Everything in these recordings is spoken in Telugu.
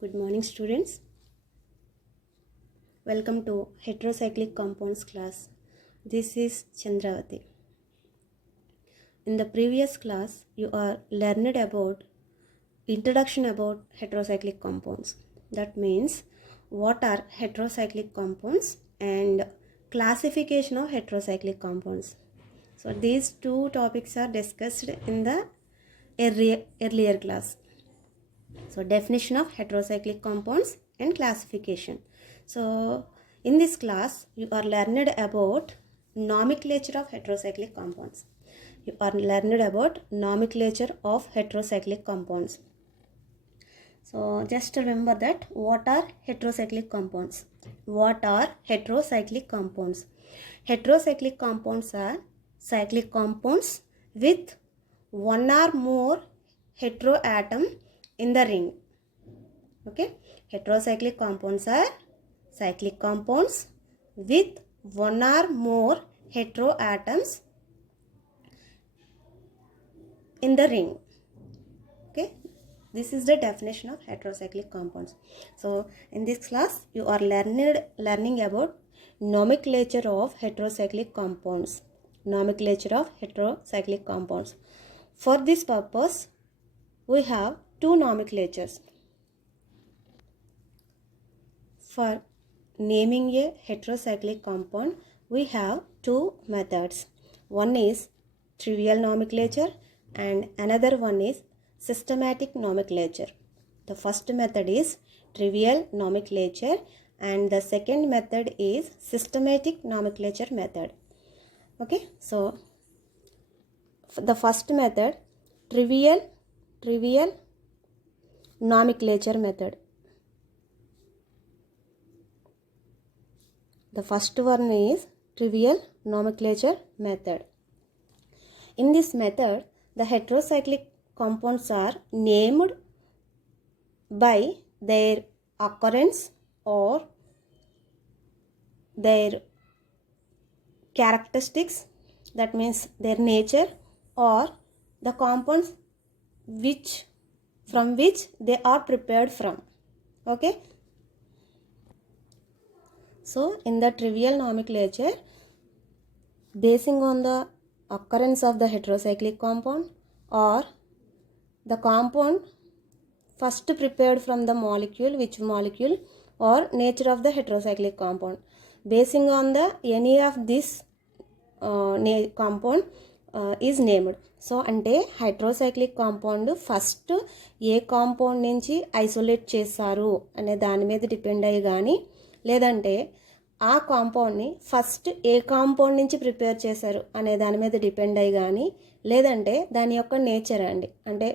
Good morning, students. Welcome to Heterocyclic Compounds class. This is Chandravati. In the previous class, you are learned about introduction about heterocyclic compounds. That means what are heterocyclic compounds and classification of heterocyclic compounds. So these two topics are discussed in the earlier class. So definition of heterocyclic compounds and classification. So in this class you are learned about nomenclature of heterocyclic compounds. You are learned about nomenclature of heterocyclic compounds. So just remember that what are heterocyclic compounds? What are heterocyclic compounds? Heterocyclic compounds are cyclic compounds with one or more heteroatom in the ring. Okay, heterocyclic compounds are cyclic compounds with one or more heteroatoms in the ring. Okay, this is the definition of heterocyclic compounds. So in this class you are learning about nomenclature of heterocyclic compounds. Nomenclature of heterocyclic compounds. For this purpose we have two nomenclatures. For naming a heterocyclic compound, we have two methods. One is trivial nomenclature and another one is systematic nomenclature. The first method is trivial nomenclature and the second method is systematic nomenclature method. Okay, so the first method, trivial nomenclature method. The first one is trivial nomenclature method. In this method, the heterocyclic compounds are named by their occurrence or their characteristics, that means their nature, or the compounds from which they are prepared from. Okay. So in the trivial nomenclature, basing on the occurrence of the heterocyclic compound or the compound first prepared from the molecule, which molecule, or nature of the heterocyclic compound, basing on the any of this compound is named. So అంటే హైడ్రోసైక్లిక్ కాంపౌండ్ ఫస్ట్ ఏ కాంపౌండ్ నుంచి ఐసోలేట్ చేస్తారు అనే దాని మీద డిపెండ్ అయ్యి కానీ, లేదంటే ఆ కాంపౌండ్ని ఫస్ట్ ఏ కాంపౌండ్ నుంచి ప్రిపేర్ చేశారు అనే దాని మీద డిపెండ్ అయ్యి కానీ, లేదంటే దాని యొక్క నేచర్ అండి, అంటే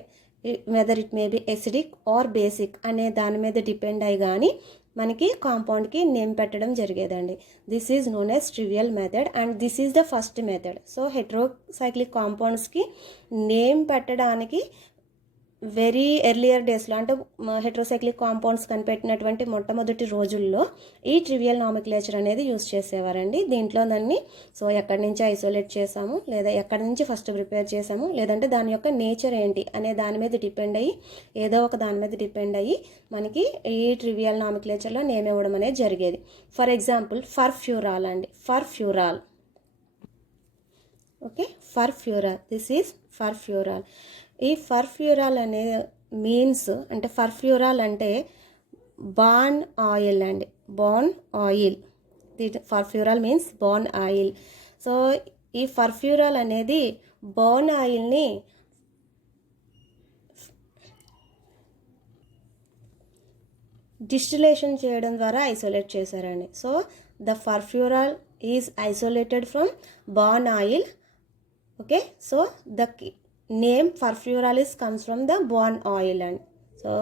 whether it may be acidic or basic అనే దాని మీద డిపెండ్ అయ్యి కానీ మనకి కాంపౌండ్కి నేమ్ పెట్టడం జరిగేదండి. This is known as trivial method and this is the first method. So heterocyclic కాంపౌండ్స్కి నేమ్ పెట్టడానికి వెరీ ఎర్లియర్ డేస్లో, అంటే హెట్రోసైక్లిక్ కాంపౌండ్స్ కనిపెట్టినటువంటి మొట్టమొదటి రోజుల్లో ఈ ట్రివియల్ నామిక్లేచర్ అనేది యూజ్ చేసేవారండి. దీంట్లో దాన్ని సో ఎక్కడి నుంచి ఐసోలేట్ చేసాము, లేదా ఎక్కడి నుంచి ఫస్ట్ ప్రిపేర్ చేసాము, లేదంటే దాని యొక్క నేచర్ ఏంటి అనే దాని మీద డిపెండ్ అయ్యి, ఏదో ఒక దాని మీద డిపెండ్ అయ్యి మనకి ఈ ట్రివియల్ నామిక్లేచర్లో నేమ్ ఇవ్వడం అనేది జరిగేది. ఫర్ ఎగ్జాంపుల్ ఫర్ఫ్యూరాల్ అండి, furfural. Okay, furfural, this is furfural. ఈ ఫర్ఫ్యూరాల్ అనే మీన్స్, అంటే ఫర్ఫ్యూరాల్ అంటే బార్న్ ఆయిల్ అండి, bran oil. Furfural means bran oil. So ఈ ఫర్ఫ్యూరాల్ అనేది బార్న్ ఆయిల్ని డిస్టిలేషన్ చేయడం ద్వారా ఐసోలేట్ చేశారండి. So the furfural is isolated from bran oil. Okay, so the name furfuralis comes from the barn oil and so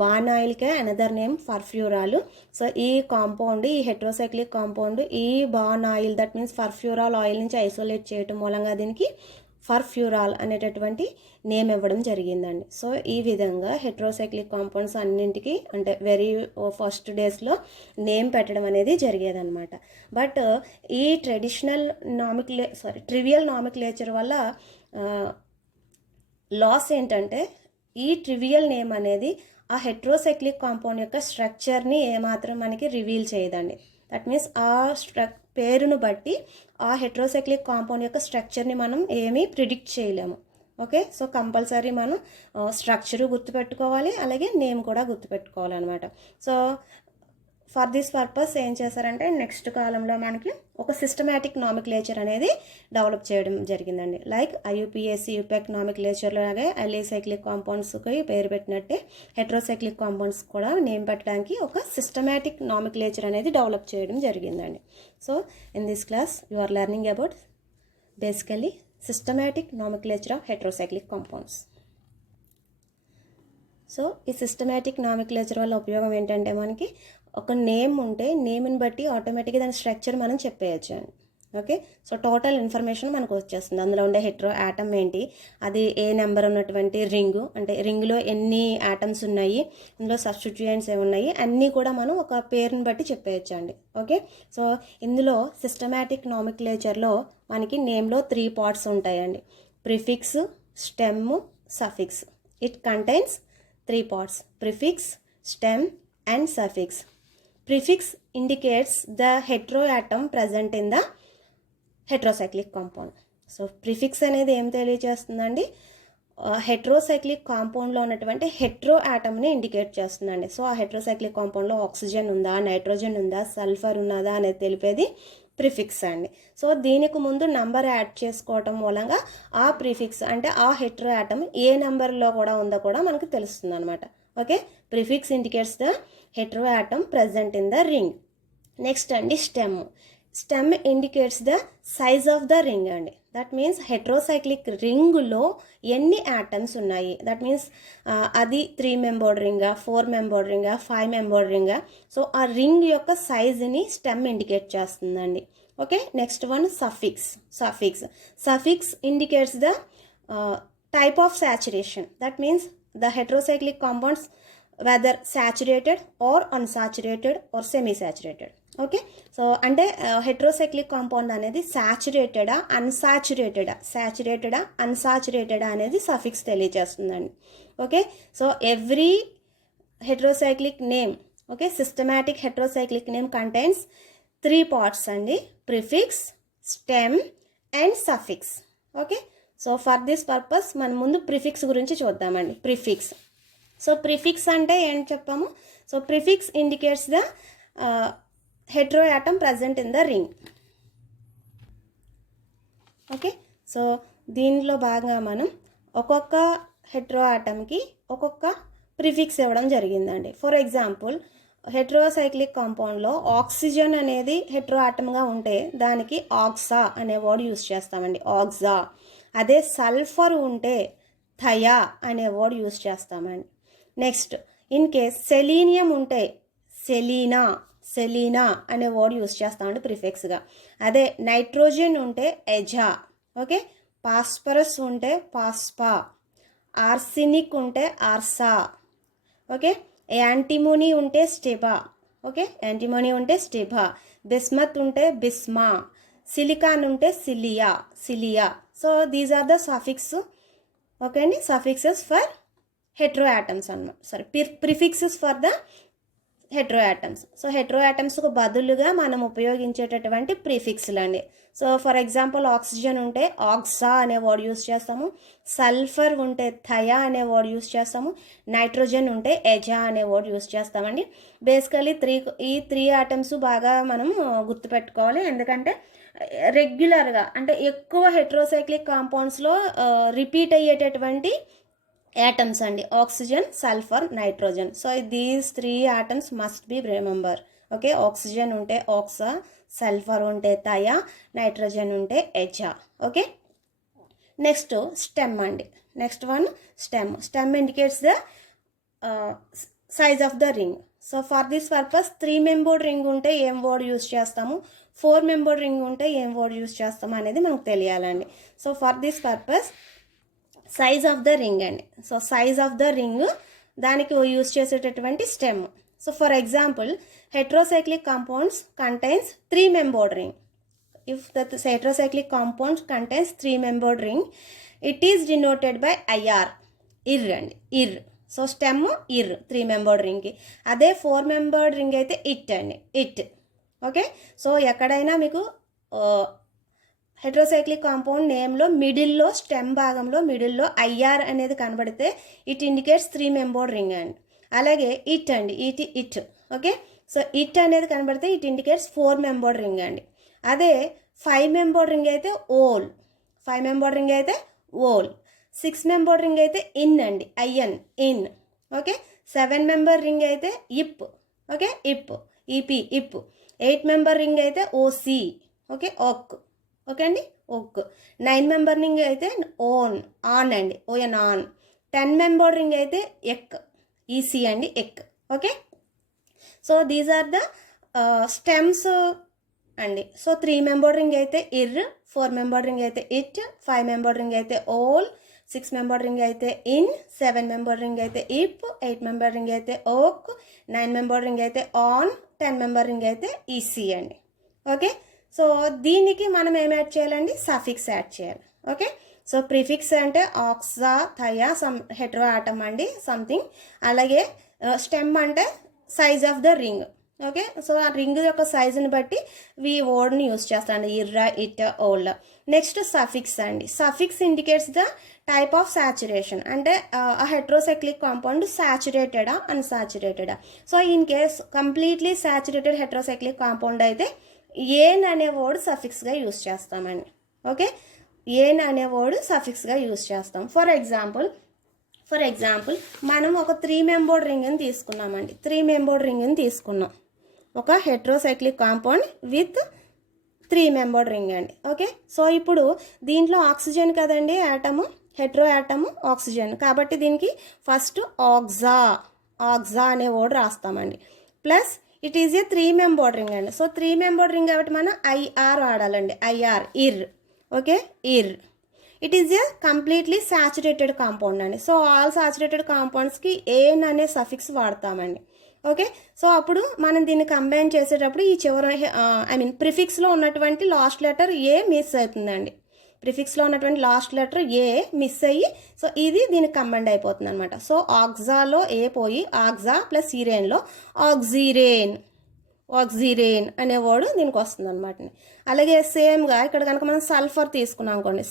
barn oil ke another name furfural. So ee compound, ee heterocyclic compound ee barn oil, that means furfural oil nunchi isolate cheyadam మూలంగా దీనికి ఫర్ఫ్యూరాల్ అనేటటువంటి నేమ్ ఇవ్వడం జరిగిందండి. సో ఈ విధంగా హెట్రోసైక్లిక్ కాంపౌండ్స్ అన్నింటికి అంటే వెరీ ఫస్ట్ డేస్లో నేమ్ పెట్టడం అనేది జరిగేదన్నమాట. బట్ ఈ ట్రెడిషనల్ ట్రివియల్ నామిక్లేచర్ వల్ల లాస్ ఏంటంటే ఈ ట్రివియల్ నేమ్ అనేది ఆ హెట్రోసైక్లిక్ కాంపౌండ్ యొక్క స్ట్రక్చర్ని ఏమాత్రం మనకి రివీల్ చేయదండి. దట్ మీన్స్ ఆ పేరును బట్టి ఆ హెట్రోసైక్లిక్ కాంపౌండ్ యొక్క స్ట్రక్చర్ని మనం ఏమీ ప్రిడిక్ట్ చేయలేము. ఓకే, సో కంపల్సరీ మనం స్ట్రక్చరు గుర్తుపెట్టుకోవాలి, అలాగే నేమ్ కూడా గుర్తుపెట్టుకోవాలన్నమాట. సో ఫర్ దిస్ పర్పస్ ఏం చేశారంటే నెక్స్ట్ కాలంలో మనకి ఒక సిస్టమాటిక్ నామిక్లేచర్ అనేది డెవలప్ చేయడం జరిగిందండి. లైక్ ఐయుపిఎస్సి యూపెక్ నామిక్లేచర్లో లాగే అలీసైక్లిక్ కాంపౌండ్స్కి పేరు పెట్టినట్టే హెట్రోసైక్లిక్ కాంపౌండ్స్ కూడా నేమ్ పెట్టడానికి ఒక సిస్టమాటిక్ నామిక్లేచర్ అనేది డెవలప్ చేయడం జరిగిందండి. So in this class you are learning about basically systematic nomenclature of heterocyclic compounds. So ఈ సిస్టమాటిక్ నామిక్లేచర్ వల్ల ఉపయోగం ఏంటంటే మనకి ఒక నేమ్ ఉంటే నేమ్ని బట్టి ఆటోమేటిక్గా దాని స్ట్రక్చర్ మనం చెప్పేయచ్చు అండి. ఓకే, సో టోటల్ ఇన్ఫర్మేషన్ మనకు వచ్చేస్తుంది. అందులో ఉండే హెట్రో యాటమ్ ఏంటి, అది ఏ నెంబర్ ఉన్నటువంటి రింగు, అంటే రింగ్లో ఎన్ని యాటమ్స్ ఉన్నాయి, ఇందులో సబ్స్టిట్యూయెంట్స్ ఏమున్నాయి, అన్నీ కూడా మనం ఒక పేరుని బట్టి చెప్పేయచ్చు అండి. ఓకే, సో ఇందులో సిస్టమాటిక్ నామిక్లేచర్లో మనకి నేమ్లో 3 పార్ట్స్ ఉంటాయండి. Prefix, stem, suffix. It contains 3 parts: prefix, stem and suffix. Prefix indicates the heteroatom present in the heterocyclic compound. So prefix అనేది ఏం తెలియజేస్తుందండి, హెట్రోసైక్లిక్ కాంపౌండ్లో ఉన్నటువంటి హెట్రో యాటమ్ని ఇండికేట్ చేస్తుందండి. సో ఆ హెట్రోసైక్లిక్ కాంపౌండ్లో ఆక్సిజన్ ఉందా, నైట్రోజన్ ఉందా, సల్ఫర్ ఉన్నదా అనేది తెలిపేది ప్రిఫిక్స్ అండి. సో దీనికి ముందు నంబర్ యాడ్ చేసుకోవటం మూలంగా ఆ ప్రిఫిక్స్ అంటే ఆ హెట్రో యాటమ్ ఏ నెంబర్లో కూడా ఉందో కూడా మనకు తెలుస్తుంది అనమాట. Okay, prefix indicates the hetero atom present in the ring. Next అండి stem. Stem indicates the size of the ring అండి. దట్ మీన్స్ హెట్రోసైక్లిక్ రింగులో ఎన్ని యాటమ్స్ ఉన్నాయి, దట్ మీన్స్ అది 3 మెంబర్డ్ రింగా, 4 మెంబర్డ్ రింగా, 5 మెంబర్డ్ రింగా. సో ఆ రింగ్ యొక్క సైజుని స్టెమ్ ఇండికేట్ చేస్తుందండి. Okay, next one suffix. Suffix indicates the type of saturation. That means the heterocyclic compounds whether saturated are unsaturated or semi saturated. Okay, so అంటే హెట్రోసైక్లిక్ కాంపౌండ్ అనేది సాచురేటెడా, అన్సాచురేటెడా అనేది సఫిక్స్ తెలియజేస్తుందండి. Okay, so every heterocyclic name, okay, systematic heterocyclic name contains 3 parts అండి: prefix, stem and suffix. Okay, so for this purpose మనం ముందు ప్రిఫిక్స్ గురించి చూద్దామండి. ప్రిఫిక్స్. సో ప్రిఫిక్స్ అంటే ఏంటి చెప్పాము. So prefix indicates the hetero atom present in the ring. Okay, so దీనిలో భాగంగా మనం ఒక్కొక్క హెట్రో యాటమ్కి ఒక్కొక్క ప్రిఫిక్స్ ఇవ్వడం జరిగిందండి. ఫర్ ఎగ్జాంపుల్ హెట్రోసైక్లిక్ కాంపౌండ్లో ఆక్సిజన్ అనేది హెట్రో యాటమ్గా ఉంటే దానికి ఆక్సా అనే వర్డ్ యూస్ చేస్తామండి, ఆక్సా. అదే సల్ఫర్ ఉంటే థయా అనే వర్డ్ యూస్ చేస్తామండి. నెక్స్ట్ ఇన్ కేస్ సెలీనియం ఉంటే సెలీనా అనే వర్డ్ యూస్ చేస్తామండి ప్రిఫిక్స్గా. అదే నైట్రోజన్ ఉంటే ఎజా. ఓకే, పాస్పరస్ ఉంటే పాస్పా, ఆర్సినిక్ ఉంటే ఆర్సా. ఓకే, యాంటిమోనీ ఉంటే స్టెబా. ఓకే, యాంటిమోనీ ఉంటే స్టెబా. బిస్మత్ ఉంటే బిస్మా. సిలికాన్ ఉంటే sila. So these are the suffix. Okay అండి, సఫిక్సెస్ ఫర్ హెట్రో యాటమ్స్ అన్నమాట. Sorry, prefixes for the hetero atoms. So hetero యాటమ్స్కు బదులుగా మనం ఉపయోగించేటటువంటి ప్రిఫిక్స్లు అండి. సో ఫర్ ఎగ్జాంపుల్ ఆక్సిజన్ ఉంటే ఆక్సా అనే వర్డ్ యూస్ చేస్తాము, సల్ఫర్ ఉంటే థయా అనే వర్డ్ యూస్ చేస్తాము, నైట్రోజన్ ఉంటే ఎజా అనే వర్డ్ యూస్ చేస్తామండి. బేసికలీ ఈ 3 యాటమ్స్ బాగా మనం గుర్తుపెట్టుకోవాలి. ఎందుకంటే రెగ్యులర్గా అంటే ఎక్కువ హెట్రోసైక్లిక్ కాంపౌండ్స్లో రిపీట్ అయ్యేటటువంటి యాటమ్స్ అండి, oxygen, sulphur, nitrogen. So these 3 atoms must be remember. Okay, oxygen ఉంటే ఆక్సా, సల్ఫర్ ఉంటే థయా, నైట్రోజన్ ఉంటే ఎజా. ఓకే, నెక్స్ట్ స్టెమ్ అండి. Next one stem indicates the size of the ring. So for this purpose 3 membered ring ఉంటే ఏం వర్డ్ యూస్ చేస్తాము, 4 మెంబర్డ్ రింగ్ ఉంటే ఏం వర్డ్ యూస్ చేస్తాము అనేది మనకు తెలియాలండి. So for this purpose size of the ring అండి. So size of the ring దానికి యూజ్ చేసేటటువంటి stem. So for example heterocyclic compounds contains 3-membered ring. If the heterocyclic compound contains 3-membered ring, it is denoted by IR. Ir. So stem ir 3 membered రింగ్కి. అదే 4 మెంబర్డ్ రింగ్ అయితే ఇట్ అండి, ఇట్. ఓకే, సో ఎక్కడైనా మీకు హెట్రోసైక్లిక్ కాంపౌండ్ నేమ్లో మిడిల్లో స్టెమ్ భాగంలో మిడిల్లో ఐఆర్ అనేది కనబడితే ఇట్ ఇండికేట్స్ 3 మెంబర్డ్ రింగ్ అండి. అలాగే ఇట్ అండి, ఇట్. ఓకే, సో ఇట్ అనేది కనబడితే ఇట్ ఇండికేట్స్ 4 మెంబర్డ్ రింగ్ అండి. అదే 5 మెంబర్డ్ రింగ్ అయితే ఓల్, 5 మెంబర్డ్ రింగ్ అయితే ఓల్. 6 మెంబర్డ్ రింగ్ అయితే ఇన్ అండి, I N, in. Okay, 7 member ring అయితే ep. Okay, ep, E P, ep. 8 member ring అయితే ఓసి. Okay, oc. ఓకే అండి, ఓక్. 9 మెంబర్ రింగ్ అయితే ఓన్, ఆన్ అండి, ఓఎన్, ఆన్. 10 మెంబర్ రింగ్ అయితే ఎక్, ఈసీ అండి, ec. Okay, so these are the stems అండి. సో 3 మెంబర్ రింగ్ అయితే ఇర్, 4 మెంబర్ రింగ్ అయితే ఇట్, 5 మెంబర్ రింగ్ అయితే ఓల్, 6 మెంబర్ రింగ్ అయితే ఇన్, 7 మెంబర్ రింగ్ అయితే ఇప్, 8 మెంబర్ రింగ్ అయితే ఓక్, 9 మెంబర్ రింగ్ అయితే ఆన్, 10 మెంబర్ రింగ్ అయితే ఈసీ అండి. ఓకే, సో దీనికి మనం ఏం యాడ్ చేయాలండి, సఫిక్స్ యాడ్ చేయాలి. ఓకే, సో ప్రిఫిక్స్ అంటే oxa, thia, some Hetero atom అండి, సంథింగ్. అలాగే స్టెమ్ అంటే size of the ring. Okay, so ఆ రింగ్ యొక్క సైజుని బట్టి ఈ వర్డ్ని యూజ్ చేస్తాను, ir, et, ol. Next suffix అండి. Suffix indicates the type of saturation, అంటే ఆ హెట్రోసైక్లిక్ కాంపౌండ్ సాచురేటెడా అన్సాచురేటెడా. So in case completely saturated heterocyclic compound అయితే ఏన్ అనే వర్డ్ సఫిక్స్గా యూజ్ చేస్తామండి. ఓకే, ఏన్ అనే వర్డ్ సఫిక్స్గా యూజ్ చేస్తాం. ఫర్ ఎగ్జాంపుల్ మనం ఒక 3 మెంబర్డ్ రింగ్ని తీసుకున్నామండి. 3 మెంబర్డ్ రింగ్ని తీసుకున్నాం, ఒక heterocyclic compound with 3 membered ring అండి. ఓకే, సో ఇప్పుడు దీంట్లో ఆక్సిజన్ కదండి యాటము, హెట్రో యాటము ఆక్సిజన్, కాబట్టి దీనికి ఫస్ట్ ఆక్సా అనే వర్డ్ రాస్తామండి. Plus it is a 3 membered ring అండి. సో 3 మెంబర్డ్ రింగ్ కాబట్టి మనం ఐఆర్ వాడాలండి, IR, ir. Okay, ir. It is a completely saturated compound అండి. సో ఆల్ సాచురేటెడ్ కాంపౌండ్స్కి ఏన్ అనే సఫిక్స్ వాడతామండి. ఓకే, సో అప్పుడు మనం దీన్ని కంబైన్ చేసేటప్పుడు ఈ చివరి ప్రిఫిక్స్లో ఉన్నటువంటి లాస్ట్ లెటర్ ఏ మిస్ అవుతుందండి. ప్రిఫిక్స్లో ఉన్నటువంటి లాస్ట్ లెటర్ ఏ మిస్ అయ్యి సో ఇది దీనికి కంబైండ్ అయిపోతుంది అనమాట. సో ఆక్సాలో ఏ పోయి ఆక్సా ప్లస్ ఈరేన్లో ఆక్సిరేన్ అనే వర్డ్ దీనికి వస్తుంది అనమాట. అలాగే సేమ్గా ఇక్కడ కనుక మనం సల్ఫర్ తీసుకున్నాం అనుకోండి,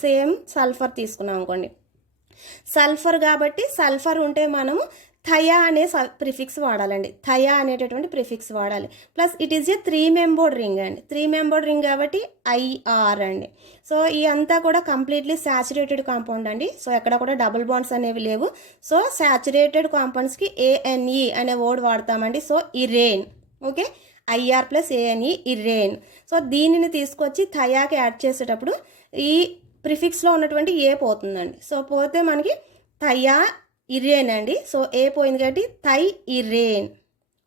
సల్ఫర్ కాబట్టి సల్ఫర్ ఉంటే మనము థయా అనే ప్రిఫిక్స్ వాడాలండి, థయా అనేటటువంటి ప్రిఫిక్స్ వాడాలి. Plus it is a 3 membered ring అండి, 3 మెంబర్డ్ రింగ్ కాబట్టి ఐఆర్ అండి. సో ఈ అంతా కూడా కంప్లీట్లీ సాచురేటెడ్ కాంపౌండ్ అండి. సో ఎక్కడ కూడా డబుల్ బాండ్స్ అనేవి లేవు. సో సాచురేటెడ్ కాంపౌండ్స్కి ఏఎన్ఈ అనే వర్డ్ వాడతామండి. So irane. Okay, IR plus ANE, irane. So దీనిని తీసుకొచ్చి థయాకి యాడ్ చేసేటప్పుడు ఈ ప్రిఫిక్స్లో ఉన్నటువంటి ఏ పోతుందండి. సో పోతే మనకి థయా ఇరేన్ అండి. సో ఏ పోయింది కాబట్టి thiirene.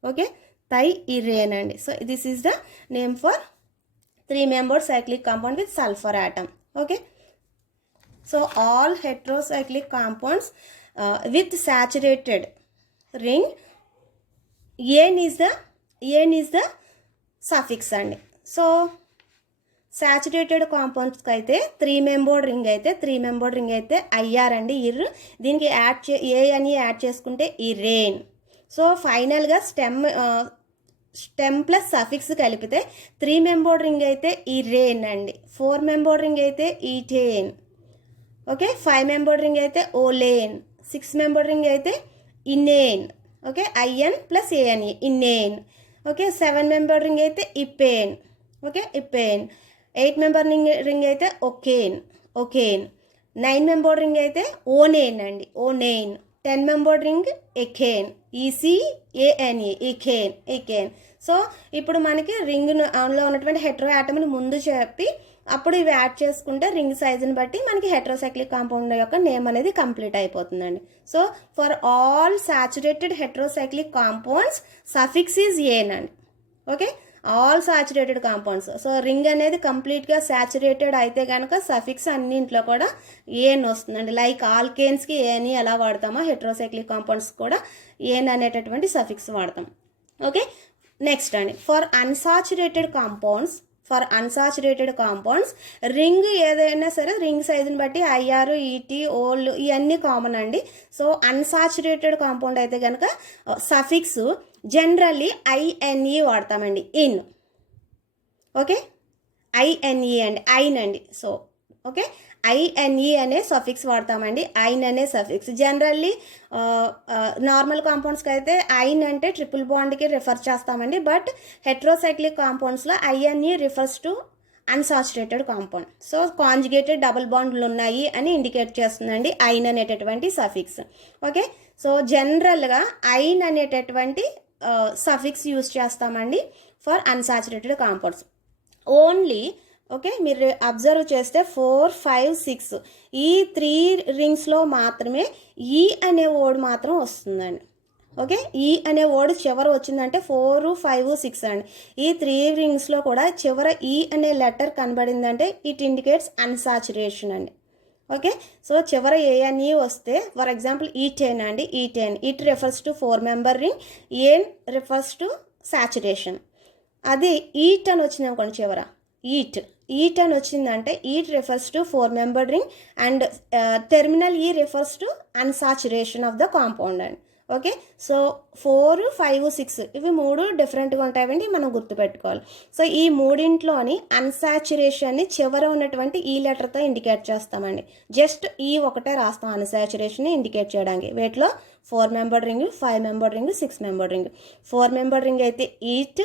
Okay, thiirene అండి. So this is the name for 3 membered cyclic compound with sulphur atom. Okay, so all heterocyclic compounds with saturated ring ane is the suffix అండి. సో సాచురేటెడ్ కాంపౌండ్స్కి అయితే 3 మెంబర్డ్ రింగ్ అయితే ఐఆర్ అండి, ఇర్. దీనికి ఏ అని యాడ్ చేసుకుంటే ఇరేన్. సో ఫైనల్గా స్టెమ్ ప్లస్ సఫిక్స్ కలిపితే 3 మెంబర్డ్ రింగ్ అయితే ఇరేన్ అండి, 4 మెంబర్డ్ రింగ్ అయితే ఈథేన్. ఓకే, 5 మెంబర్డ్ రింగ్ అయితే ఓలేన్, 6 మెంబర్డ్ రింగ్ అయితే inane. Okay, IN plus ANE, inane. Okay, 7 membered ring అయితే epane. Okay, epane. 8 member ring అయితే ఒకేన్. 9 మెంబర్ రింగ్ అయితే ఓనేన్ అండి, onane. 10 member ring ecane, ECANE, ecane. So ఇప్పుడు మనకి రింగ్లో ఉన్నటువంటి హెట్రో ఆటమ్ని ముందు చెప్పి అప్పుడు ఇవి యాడ్ చేసుకుంటే రింగ్ సైజుని బట్టి మనకి హెట్రోసైక్లిక్ కాంపౌండ్ యొక్క నేమ్ అనేది కంప్లీట్ అయిపోతుందండి. So for all saturated heterocyclic compounds suffix is ane అండి. Okay, all saturated compounds. So ring అనేది కంప్లీట్గా సాచురేటెడ్ అయితే కనుక సఫిక్స్ అన్నింట్లో కూడా ఏన్ వస్తుందండి. లైక్ ఆల్కేన్స్కి ఏని ఎలా వాడతామో హెట్రోసైక్లిక్ కాంపౌండ్స్ కూడా ఏన్ అనేటటువంటి సఫిక్స్ వాడతాం. ఓకే, నెక్స్ట్ అండి for unsaturated compounds for unsaturated compounds. Ring ఏదైనా సరే రింగ్ సైజుని బట్టి ఐఆర్, ఈటీ, ఓల్ ఇవన్నీ కామన్ అండి. సో అన్సాచురేటెడ్ కాంపౌండ్ అయితే కనుక సఫిక్స్ జనరల్లీ ఐఎన్ఈ వాడతామండి, ఇన్. ఓకే, ఐఎన్ఈ అండి, ఐన్ అండి. సో ఓకే, ఐఎన్ఈ అనే సఫిక్స్ వాడతామండి, ఐన్ అనే సఫిక్స్. జనరల్లీ నార్మల్ కాంపౌండ్స్కి అయితే ఐన్ అంటే ట్రిపుల్ బాండ్కి రిఫర్ చేస్తామండి. బట్ హెట్రోసైక్లిక్ కాంపౌండ్స్లో INE refers to unsaturated compound. So conjugated double బాండ్లు ఉన్నాయి అని ఇండికేట్ చేస్తుందండి ఐన్ అనేటటువంటి సఫిక్స్. ఓకే, సో జనరల్గా ఐన్ అనేటటువంటి సఫిక్స్ యూజ్ చేస్తామండి for unsaturated compounds only. Okay, మీరు అబ్జర్వ్ చేస్తే 4, 5, 6 ఈ 3 రింగ్స్లో మాత్రమే ఈ అనే వర్డ్ మాత్రం వస్తుందండి. ఓకే, ఈ అనే వర్డ్ చివర వచ్చిందంటే 4, 5, 6 అండి. ఈ 3 రింగ్స్లో కూడా చివర ఈ అనే లెటర్ కనబడిందంటే ఇట్ ఇండికేట్స్ అన్సాచురేషన్ అండి. ఓకే, సో చివర ఏఎన్ఈ వస్తే ఫర్ ఎగ్జాంపుల్ E10 అండి, E10 it refers to 4 member ring, ane refers to saturation. అది ఈట్ అని వచ్చింది అనుకోండి చివర, ఈట్ అని వచ్చిందంటే ete refers to 4 member ring and terminal E refers to unsaturation of the compound అండి. ఓకే, సో 4, 5, 6 ఇవి 3 డిఫరెంట్గా ఉంటాయండి, మనం గుర్తుపెట్టుకోవాలి. సో ఈ మూడింట్లోని అన్సాచురేషన్ని చివర ఉన్నటువంటి ఈ లెటర్తో ఇండికేట్ చేస్తామండి. జస్ట్ ఈ ఒకటే రాస్తాం అన్సాచురేషన్ని ఇండికేట్ చేయడానికి. వీటిలో 4 member ring, 5 member ring, 6 member ring. 4 member ring అయితే ఈట్,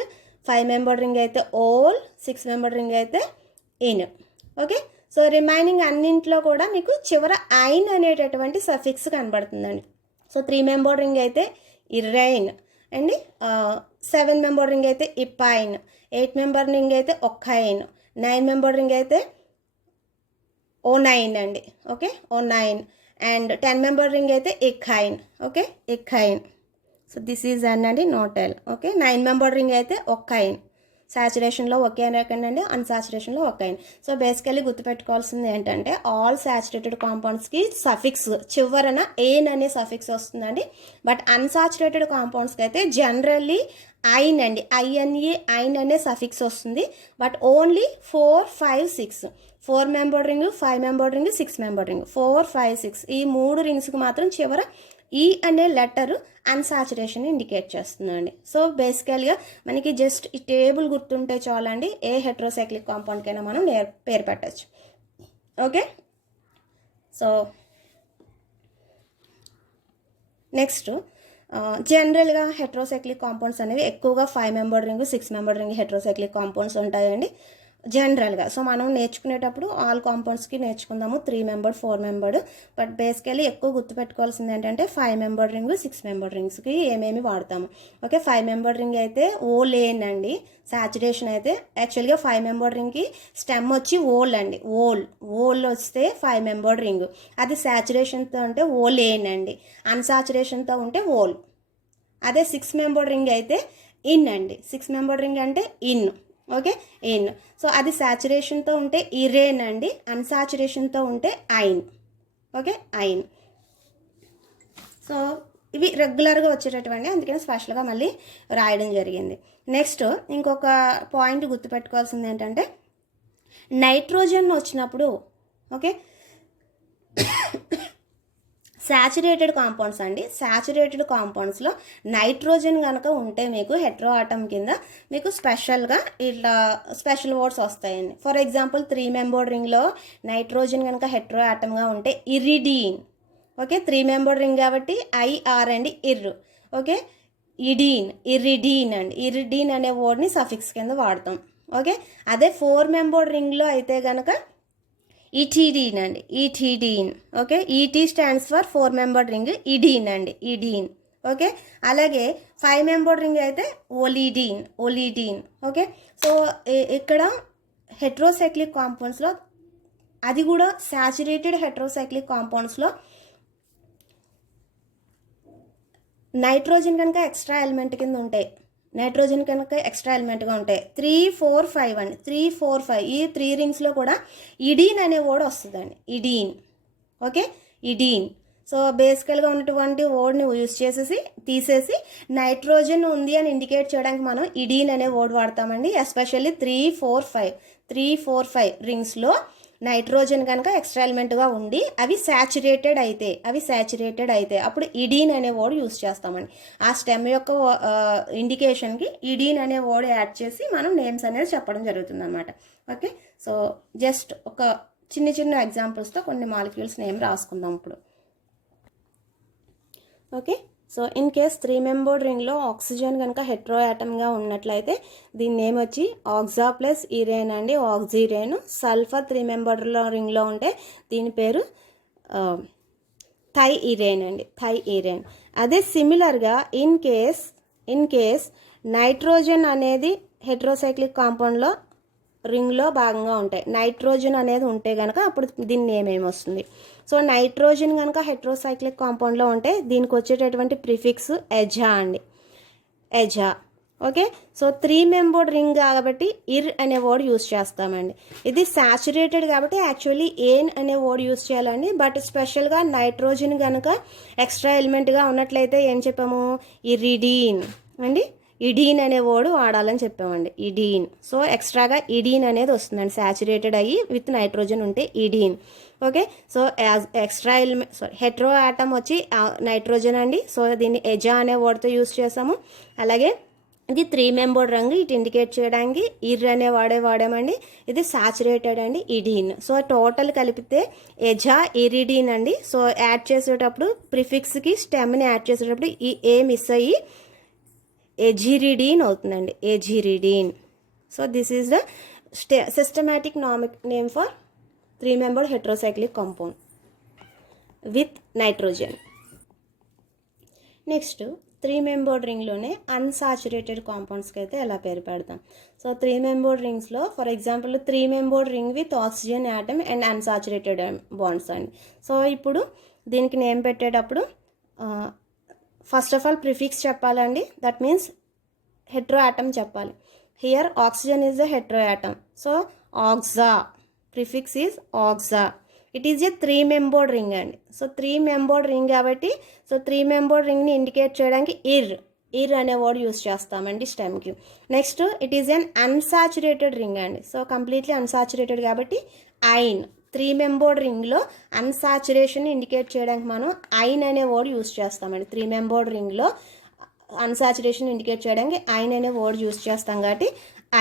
5 మెంబర్ రింగ్ అయితే ఓల్, 6 మెంబర్ రింగ్ అయితే ఇన్. ఓకే, సో రిమైనింగ్ అన్నింట్లో కూడా మీకు చివర ఐన్ అనేటటువంటి సఫిక్స్ కనబడుతుందండి. సో 3 మెంబర్ రింగ్ అయితే ఇర్రైన్ అండి, 7 మెంబర్ రింగ్ అయితే ఇప్పైన్, 8 మెంబర్ రింగ్ అయితే ఒక్కైన్, 9 మెంబర్ రింగ్ అయితే O9 అండి. Okay, O9 and 10 member ring అయితే ఇక్కైన్. ఓకే, ecine. So this is an అండి, not L. Okay, 9 member ring అయితే ఒక్కైన్. సాచురేషన్లో ఒకే అని అండి, అన్సాచురేషన్లో ఒక్కైన్. సో బేసికలీ గుర్తుపెట్టుకోవాల్సింది ఏంటంటే ఆల్ సాచురేటెడ్ కాంపౌండ్స్కి సఫిక్స్ చివరన ఏన్ అనే సఫిక్స్ వస్తుందండి. బట్ అన్సాచురేటెడ్ కాంపౌండ్స్కి అయితే జనరల్లీ ఐన్ అండి, ఐఎన్ఈ ఐన్ అనే సఫిక్స్ వస్తుంది. But only 4, 5, 6 4 member ring, 5 member ring, 6 member ring, 4, 5, 6 ఈ 3 రింగ్స్కి మాత్రం చివర ఈ అనే లెటర్ అన్సాచురేషన్ ఇండికేట్ చేస్తుందండి. సో బేసికల్గా మనకి జస్ట్ ఈ టేబుల్ గుర్తుంటే చాలండి, ఏ హెట్రోసైక్లిక్ కాంపౌండ్కైనా మనం పేరు పెట్టచ్చు. ఓకే, సో నెక్స్ట్ జనరల్గా హెట్రోసైక్లిక్ కాంపౌండ్స్ అనేవి ఎక్కువగా 5 member ring, 6 member ring heterocyclic compounds ఉంటాయండి జనరల్గా. సో మనం నేర్చుకునేటప్పుడు ఆల్ కాంపౌండ్స్కి నేర్చుకుందాము 3 మెంబర్, 4 మెంబర్డ్. బట్ బేసికలీ ఎక్కువ గుర్తుపెట్టుకోవాల్సింది ఏంటంటే 5 మెంబర్ రింగ్, 6 మెంబర్ రింగ్స్కి ఏమేమి వాడతాము. ఓకే, 5 మెంబర్ రింగ్ అయితే ఓల్ ఏన్ అండి. సాచురేషన్ అయితే యాక్చువల్గా 5 మెంబర్ రింగ్కి స్టెమ్ వచ్చి ఓల్ అండి, ఓల్ వస్తే 5 మెంబర్ రింగ్. అది సాచురేషన్తో ఉంటే ఓల్ ఏన్ అండి, అన్సాచురేషన్తో ఉంటే ఓల్. అదే 6 మెంబర్ రింగ్ అయితే ఇన్ అండి, 6 మెంబర్ రింగ్ అంటే ఇన్. Okay, in. సో అది సాచురేషన్తో ఉంటే ఇరేన్ అండి, అన్సాచురేషన్తో ఉంటే ఐన్. ఓకే, ఐన్. సో ఇవి రెగ్యులర్గా వచ్చేటటువంటి, అందుకని స్పెషల్గా మళ్ళీ రాయడం జరిగింది. నెక్స్ట్ ఇంకొక పాయింట్ గుర్తుపెట్టుకోవాల్సింది ఏంటంటే నైట్రోజన్ వచ్చినప్పుడు, ఓకే, సాచురేటెడ్ కాంపౌండ్స్ అండి, సాచురేటెడ్ కాంపౌండ్స్లో నైట్రోజన్ కనుక ఉంటే మీకు హెట్రో ఆటమ్ కింద మీకు స్పెషల్గా ఇట్లా స్పెషల్ వర్డ్స్ వస్తాయండి. ఫర్ ఎగ్జాంపుల్ 3 మెంబర్ రింగ్లో నైట్రోజన్ కనుక హెట్రో ఆటమ్గా ఉంటే ఇరిడీన్. ఓకే, 3 మెంబర్ రింగ్ కాబట్టి IR అండి, ఇర్. ఓకే, ఇరిడీన్ అండి, ఇరిడీన్ అనే వర్డ్ని సఫిక్స్ కింద వాడతాం. ఓకే, అదే 4 మెంబర్ రింగ్లో అయితే కనుక ఈటీడీన్ అండి, etidine. Okay, et stands for 4 member ring, idine అండి, ఇడీన్. ఓకే, అలాగే 5 మెంబర్ రింగ్ అయితే ఒలిడీన్. ఓకే, సో ఇక్కడ హెట్రోసైక్లిక్ కాంపౌండ్స్లో అది కూడా సాచురేటెడ్ హెట్రోసైక్లిక్ కాంపౌండ్స్లో నైట్రోజన్ కనుక ఎక్స్ట్రా ఎలిమెంట్ కింద ఉంటాయి, నైట్రోజన్ కనుక ఎక్స్ట్రా ఎలిమెంట్గా ఉంటాయి. 3, 4, 5 అండి, 3, 4, 5 ఈ 3 రింగ్స్లో కూడా ఇడీన్ అనే వర్డ్ వస్తుందండి, ఇడీన్. ఓకే, ఇడీన్. సో బేసికల్గా ఉన్నటువంటి వర్డ్ని యూజ్ చేసేసి తీసేసి నైట్రోజన్ ఉంది అని ఇండికేట్ చేయడానికి మనం ఇడీన్ అనే వర్డ్ వాడతామండి. ఎస్పెషల్లీ 3, 4, 5 రింగ్స్లో నైట్రోజన్ కనుక ఎక్స్ట్రా ఎలిమెంట్గా ఉండి అవి శాచురేటెడ్ అయితే అప్పుడు ఇడీన్ అనే వర్డ్ యూజ్ చేస్తామండి. ఆ స్టెమ్ యొక్క ఇండికేషన్కి ఇడీన్ అనే వర్డ్ యాడ్ చేసి మనం నేమ్స్ అనేది చెప్పడం జరుగుతుంది అనమాట. ఓకే, సో జస్ట్ ఒక చిన్న ఎగ్జాంపుల్స్తో కొన్ని మాలిక్యూల్స్ నేమ్ రాసుకుందాం ఇప్పుడు. Okay, so in case 3 membered రింగ్లో ఆక్సిజన్ కనుక హెట్రో యాటమ్గా ఉన్నట్లయితే దీని నేమ్ వచ్చి ఆక్సా ప్లస్ ఈరేన్ అండి, ఆక్సిరేన్. సల్ఫర్ 3 మెంబర్డ్ రింగ్లో ఉంటే దీని పేరు థై ఈరేన్ అండి, థై ఈరేన్. అదే సిమిలర్గా ఇన్ కేస్ నైట్రోజన్ అనేది హెట్రోసైక్లిక్ కాంపౌండ్లో రింగ్లో భాగంగా ఉంటాయి. నైట్రోజన్ అనేది ఉంటే కనుక అప్పుడు దీని నేమ్ ఏమొస్తుంది. సో నైట్రోజన్ కనుక హెట్రోసైక్లిక్ కాంపౌండ్లో ఉంటే దీనికి వచ్చేటటువంటి ప్రిఫిక్స్ ఎజా అండి, ఎజా. ఓకే, సో 3 మెంబర్డ్ రింగ్ కాబట్టి ఇర్ అనే వర్డ్ యూస్ చేస్తామండి. ఇది సాచురేటెడ్ కాబట్టి యాక్చువల్లీ ఏన్ అనే వర్డ్ యూస్ చేయాలండి. బట్ స్పెషల్గా నైట్రోజన్ కనుక ఎక్స్ట్రా ఎలిమెంట్గా ఉన్నట్లయితే ఏం చెప్పాము, ఇరిడీన్ అండి, ఇడీన్ అనే వర్డ్ వాడాలని చెప్పామండి, ఇడీన్. సో ఎక్స్ట్రాగా ఇడీన్ అనేది వస్తుందండి, సాచురేటెడ్ అయ్యి విత్ నైట్రోజన్ ఉంటే idine. Okay, so as extra element hetero atom వచ్చి నైట్రోజన్ అండి. సో దీన్ని ఎజా అనే వర్డ్తో యూస్ చేసాము. అలాగే ఇది 3 మెంబర్డ్ రింగ్, ఇటు ఇండికేట్ చేయడానికి ఇర్ అనే వాడామండి. ఇది సాచురేటెడ్ అండి, ఇడీన్. సో టోటల్ కలిపితే ఎజా ఇరిడీన్ అండి. సో యాడ్ చేసేటప్పుడు ప్రిఫిక్స్కి స్టెమ్ని యాడ్ చేసేటప్పుడు ఈ ఏ మిస్ అయ్యి ఎజిరిడీన్ అవుతుందండి, aziridine. So this is the systematic name for 3 membered heterocyclic compound with nitrogen. Next 3 membered రింగ్లోనే అన్సాచురేటెడ్ కాంపౌండ్స్కి అయితే ఎలా పేరు పెడతాం. సో 3 మెంబర్డ్ రింగ్స్లో for example 3 membered ring with oxygen atom and unsaturated bonds అండి. సో ఇప్పుడు దీనికి నేమ్ పెట్టేటప్పుడు ఫస్ట్ ఆఫ్ ఆల్ ప్రిఫిక్స్ చెప్పాలండి, దట్ మీన్స్ హెట్రో యాటమ్ చెప్పాలి. Here oxygen is the hetero atom, so oxa, prefix is ఆక్సా. It is a 3 membered ring అండి. సో 3 మెంబర్డ్ రింగ్ కాబట్టి సో 3 మెంబర్డ్ రింగ్ని ఇండికేట్ చేయడానికి ఇర్ అనే వర్డ్ యూస్ చేస్తామండి స్టెమ్కి. Next it is an unsaturated ring అండి. సో కంప్లీట్లీ అన్సాచురేటెడ్ కాబట్టి ఐన్. 3 మెంబర్డ్ రింగ్లో అన్సాచురేషన్ ఇండికేట్ చేయడానికి మనం ఐన్ అనే వర్డ్ యూస్ చేస్తామండి. 3 మెంబర్డ్ రింగ్లో అన్సాచురేషన్ ఇండికేట్ చేయడానికి ఐన్ అనే వర్డ్ యూస్ చేస్తాం కాబట్టి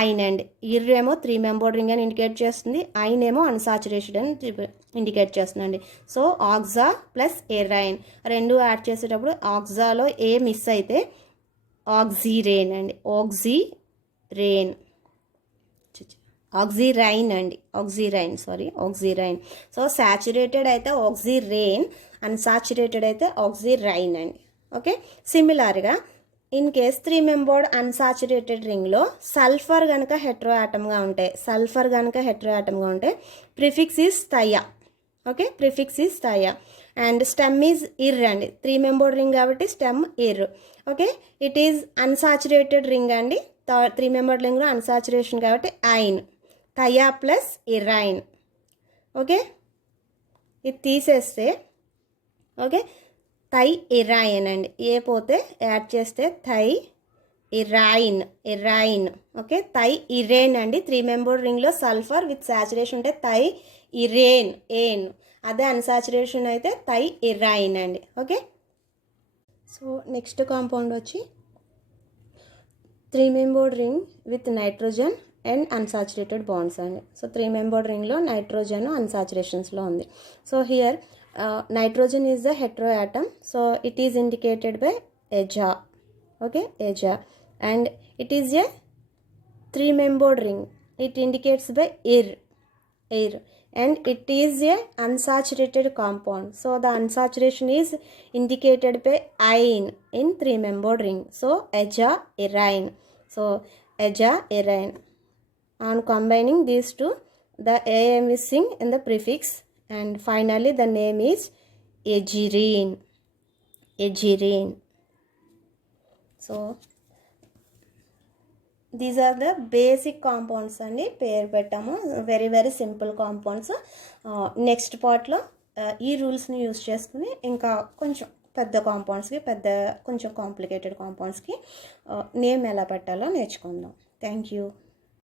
ఐన్ అండి. ఇర్ ఏమో 3 మెంబర్డ్ రింగ్ అని ఇండికేట్ చేస్తుంది, ఐన్ ఏమో అన్సాచురేషన్ అని ఇండికేట్ చేస్తుందండి. సో ఆక్సా ప్లస్ ఎరైన్ రెండు యాడ్ చేసేటప్పుడు ఆక్సాలో ఏ మిస్ అయితే ఆక్సిరేన్ అండి, ఆక్సిరైన్ అండి, ఆక్సిరైన్. సో సాచురేటెడ్ అయితే ఆక్సిరేన్, అన్సాచురేటెడ్ అయితే ఆక్సిరైన్ అండి. ఓకే, సిమిలర్గా ఇన్ కేస్ 3 మెంబర్డ్ అన్సాచురేటెడ్ రింగ్లో సల్ఫర్ కనుక హెట్రో యాటమ్గా ఉంటే prefix is thia. Okay, prefix is thia and stem is ir అండి. 3 మెంబర్డ్ రింగ్ కాబట్టి stem ir. Okay, it is unsaturated ring అండి. 3 మెంబర్డ్ రింగ్లో అన్సాచురేషన్ కాబట్టి ఐన్, థయా ప్లస్ ఇరైన్. ఓకే, ఇది తీసేస్తే ఓకే థై ఇరైన్ అండి, ఏ పోతే యాడ్ చేస్తే థై ఇరైన్. ఓకే, థై ఇరేన్ అండి. 3 మెంబర్డ్ రింగ్లో సల్ఫర్ విత్ సాచురేషన్ ఉంటే థై ఇరేన్, అదే అన్సాచురేషన్ అయితే థై ఇరైన్ అండి. ఓకే, సో నెక్స్ట్ కాంపౌండ్ వచ్చి 3 membered ring with nitrogen and unsaturated bonds అండి. సో 3 మెంబర్డ్ రింగ్లో నైట్రోజన్ అన్సాచురేషన్స్లో ఉంది. So here nitrogen is the heteroatom, so it is indicated by eja. Okay, eja, and it is a 3 membered ring, it indicates by ir, and it is a unsaturated compound, so the unsaturation is indicated by ine in 3 membered ring, so eja irine. So eja irine, on combining these two the a missing in the prefix and finally the name is egerine. So these are the basic compounds and పేరు పెట్టాము, very simple compounds. నెక్స్ట్ పార్ట్లో ఈ రూల్స్ని యూస్ చేసుకుని ఇంకా కొంచెం పెద్ద కాంపౌండ్స్కి కొంచెం కాంప్లికేటెడ్ కాంపౌండ్స్కి నేమ్ ఎలా పెట్టాలో నేర్చుకుందాం. Thank you.